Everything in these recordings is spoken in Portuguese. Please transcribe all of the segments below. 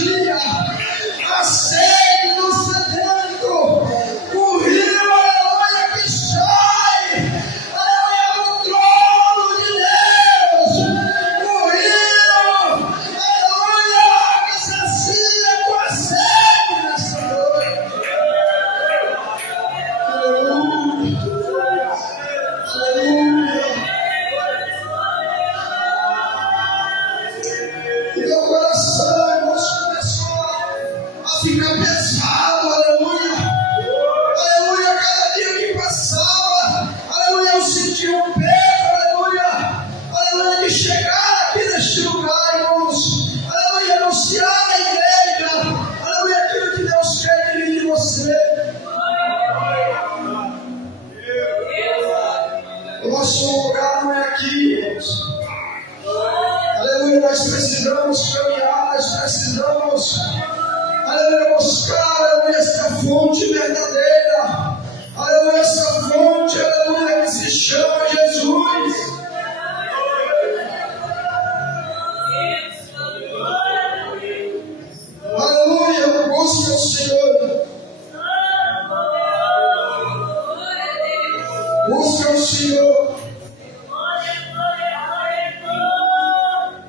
sacia a sede do sedento. O rio, aleluia, que sai, aleluia, do trono de Deus. O rio, aleluia, que sacia com a sede nessa noite. Aleluia, aleluia. E meu coração, irmãos, começou a ficar pesado, aleluia. Aleluia, cada dia que passava, aleluia, eu sentia um peso, aleluia. Aleluia, de chegar aqui neste lugar, irmãos. Aleluia, anunciar na igreja, aleluia, aquilo que Deus quer de mim e de você. O nosso lugar não é aqui, irmãos. Aleluia, nós precisamos caminhar, nós precisamos, aleluia, buscar, aleluia, essa fonte verdadeira, aleluia, essa fonte, aleluia, que se chama Jesus. Aleluia, busca o Senhor, busca o Senhor.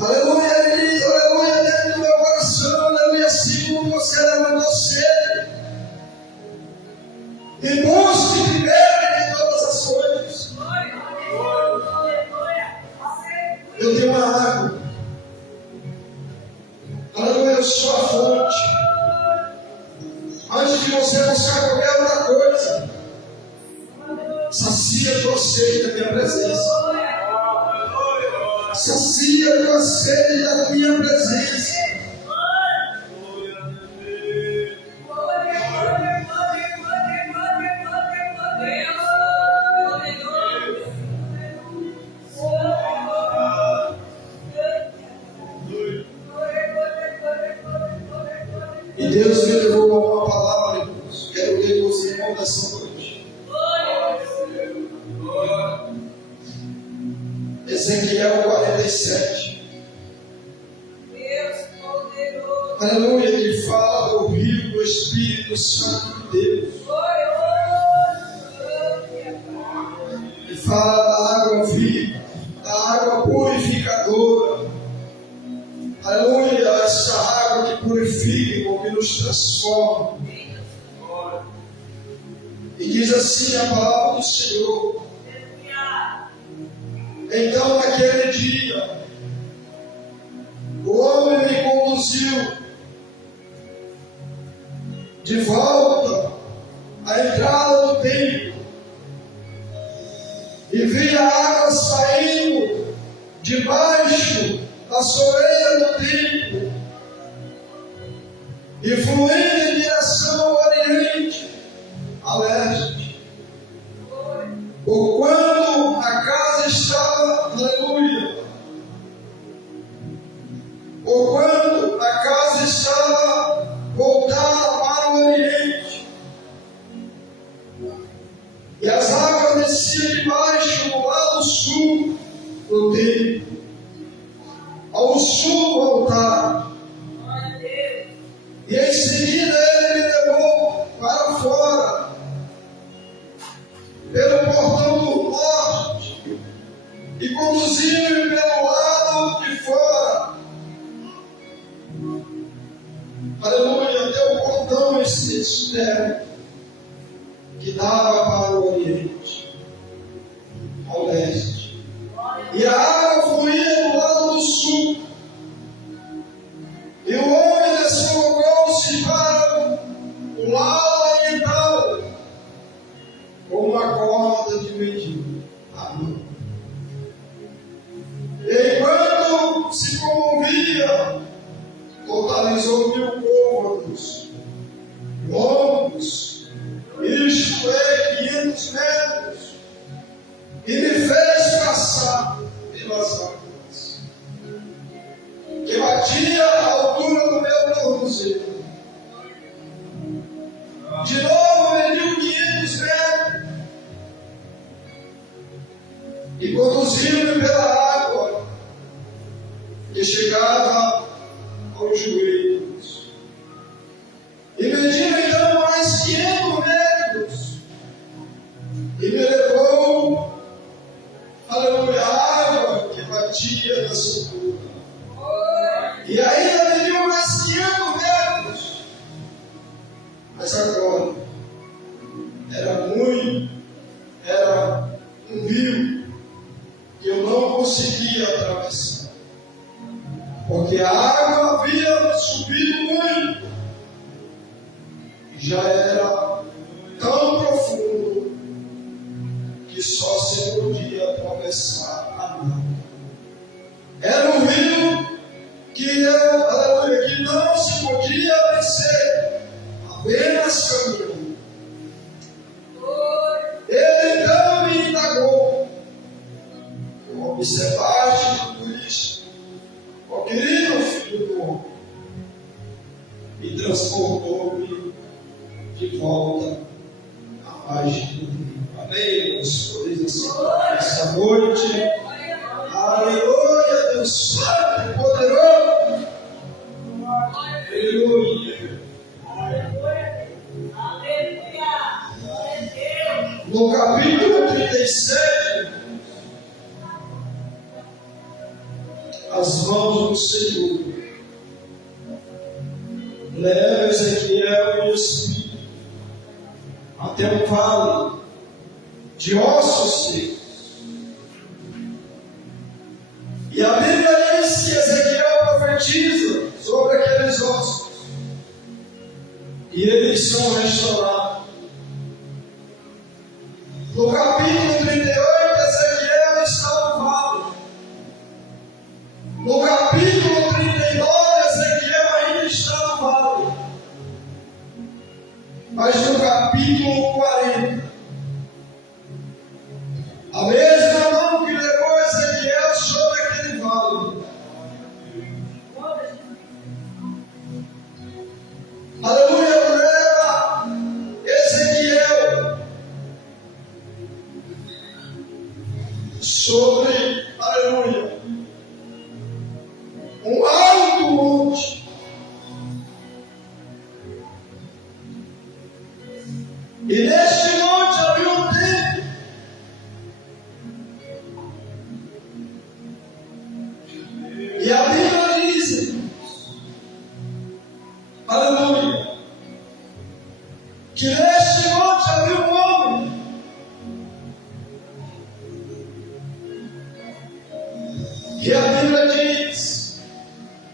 Aleluia, ele diz, aleluia, dentro do meu coração, aleluia, segundo você levantou cedo. E busque primeiro de todas as coisas. Eu tenho uma água. Aleluia, eu sou a fonte. Antes de você buscar qualquer outra coisa, sacia tua sede da minha presença. Sacia tua sede da minha presença. E Deus me levou a uma palavra, irmãos. Quero ler com os irmãos dessa noite. Ezequiel 47. Aleluia, ele fala do rio do Espírito Santo de Deus. Ele fala da água viva, da água purificadora. Aleluia, essa água que purifica, que nos transforma. E diz assim a palavra do Senhor. Então, naquele dia, o homem me conduziu de volta à entrada do templo e vi a água saindo debaixo da soleira do templo e fluindo em direção ao oriente, a leste. Quando a casa estava, aleluia, quando a casa estava voltada para o oriente, e as águas desciam debaixo do lado sul do templo, ao sul do altar, e em seguida ele me levou para fora, pelo portão do norte, e conduziu-me pelo lado de fora, aleluia, até o portão externo, que dava para o oriente, ao leste, e a água fluía do lado do sul, e o homem deslocou-se para o lado oriental, com uma corda de medir a mão. Enquanto se comovia, totalizou 1000 côvados longos, isto é, 500 metros, e me fez passar pelas águas, que batia a altura do meu tornozelo. De novo mediu 500 metros, e conduziu-me pela água, que chegava aos joelhos. já era tão profundo que só se podia atravessar a nada. Era um rio que não se podia vencer, apenas caminhando. Ele então me indagou: observaste tudo isso, ó querido filho do homem, e transportou-me de volta à margem do rio. Amém, irmãos? Podeis assim, essa noite. Aleluia, Deus Santo e poderoso. Aleluia. No capítulo 37, as mãos do Senhor levam Ezequiel e o Espírito até um vale de ossos secos. E a Bíblia diz que Ezequiel profetiza sobre aqueles ossos, e eles são restaurados. No capítulo 38, Ezequiel está no vale. No capítulo 39, Ezequiel ainda está no vale. Mas no capítulo 40, a mesma mão que levou Ezequiel sobre aquele vale, aleluia, leva Ezequiel sobre, aleluia, um alto monte. E neste monte havia um templo. E a Bíblia diz, aleluia, que neste monte havia um homem e a Bíblia diz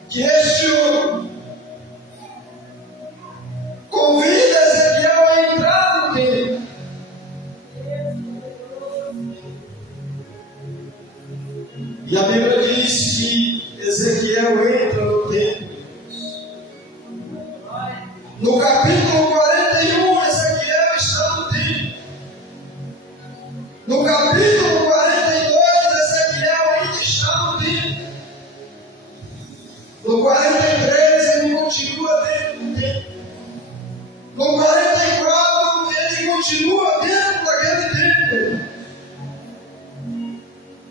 que este homem convida Ezequiel a entrar no templo. E a Bíblia diz que Ezequiel entra no templo. No capítulo 41, Ezequiel está no templo. No capítulo 42, Ezequiel ainda está no templo. No 43, ele continua dentro do templo. No 44, ele continua dentro daquele templo.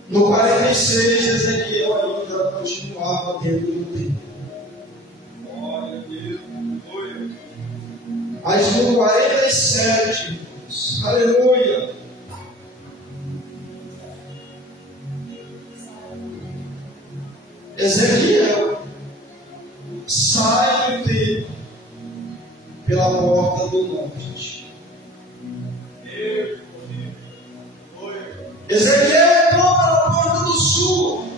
No 46, Ezequiel ainda continuava dentro do templo. Glória a Deus. Mas no 47, aleluia, Ezequiel sai do templo pela porta do norte. Ezequiel entrou pela porta do sul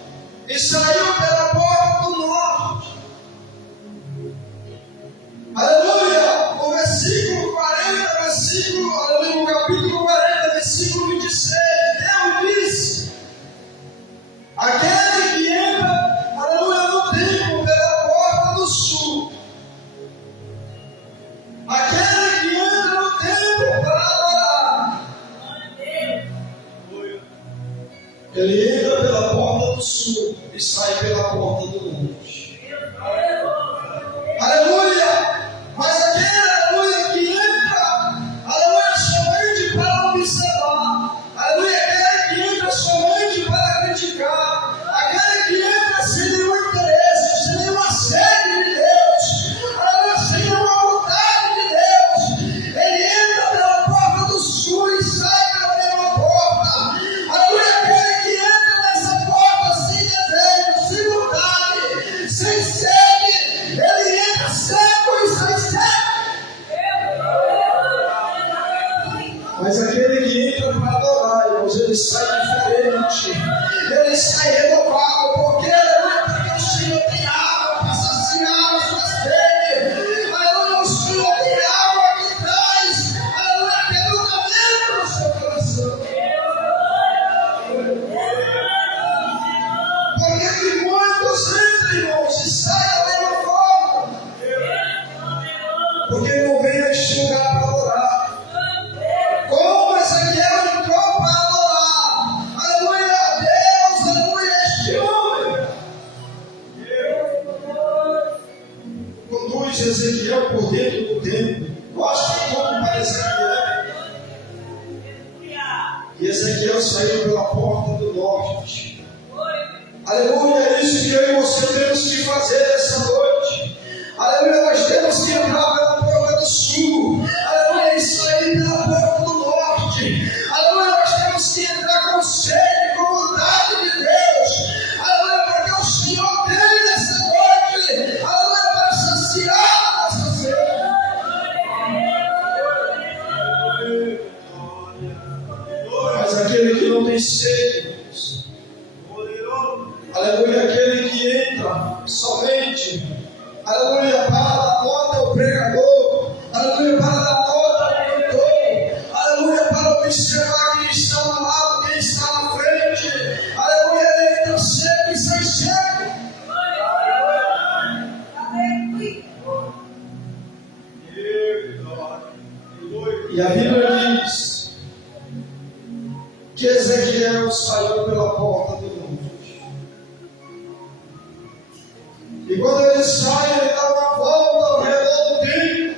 e saiu pela porta do norte. Aleluia! O versículo 40, aleluia, no capítulo 40, versículo 26, Deus disse: aquele que entra, aleluia, no templo pela porta do sul, aquele que entra no templo para adorar, ele entra pela porta do sul e sai pela porque não veio a este lugar para adorar. Como Ezequiel entrou para adorar, aleluia a Deus, aleluia a este homem. Conduz Ezequiel por dentro do templo. Mostra como para Ezequiel. E Ezequiel saiu pela porta do norte. Aleluia, é isso que eu e você temos que fazer essa noite. Aleluia, nós temos que entrar pela porta do sul. Aleluia, e sair pela porta do norte. Aleluia, nós temos que entrar com sede, com vontade de Deus. Aleluia, porque o Senhor tem nessa noite. Aleluia, para saciar a nossa sede. Mas aquele que não tem sede, aleluia, aquele que entra somente, aleluia, para dar nota ao pregador, aleluia, para dar nota ao cantor, aleluia, para observar quem está ao lado, quem está na frente, aleluia, ele entra cedo e sai cedo. E a Bíblia diz que Ezequiel saiu pela porta do norte. E quando ele sai, ele dá uma volta ao redor do templo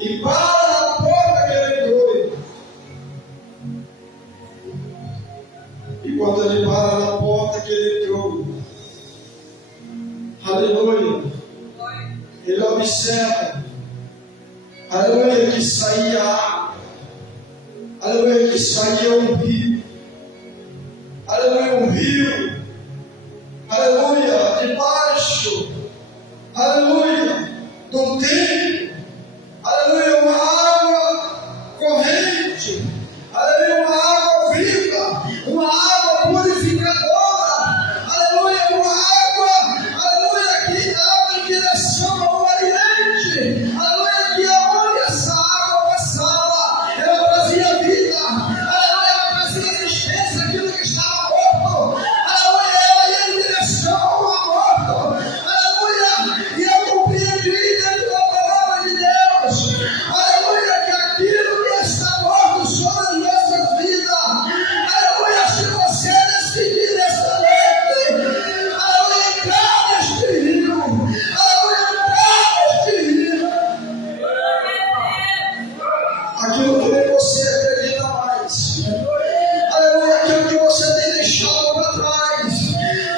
e para na porta que ele entrou. E quando ele para na porta que ele entrou, aleluia, ele observa, aleluia, que saía água, aleluia, que saía um rio, aleluia, um rio, aleluia, debaixo, aleluia, do templo, aleluia, uma água corrente, aleluia, uma água viva, uma água purificadora, aleluia, uma água, aleluia, que dava em direção ao Oriente, aleluia, que aonde essa água passava, ela trazia vida, aleluia, ela trazia existência, aquilo que estava morto, aleluia, ela ia em direção ao morto, aleluia, e eu compreendi dentro da palavra de Deus, aleluia, que aquilo que está morto sobre as nossas vidas, aleluia, se você decidir esta noite, aleluia, entrar neste rio, aleluia, entrar neste rio, aquilo que nem você acredita mais, aleluia, aquilo que você tem deixado para trás,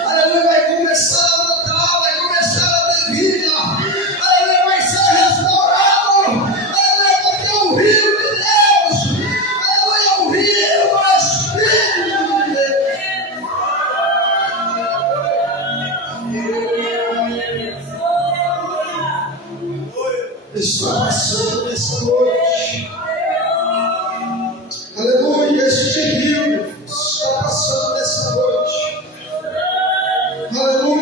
aleluia, vai começar a voltar, vai começar a ter vida, aleluia, vai ser restaurado, aleluia, porque o rio de Deus, aleluia, o rio do Espírito de Deus está passando nessa noite. Aleluia, este rio está passando nessa noite. Aleluia.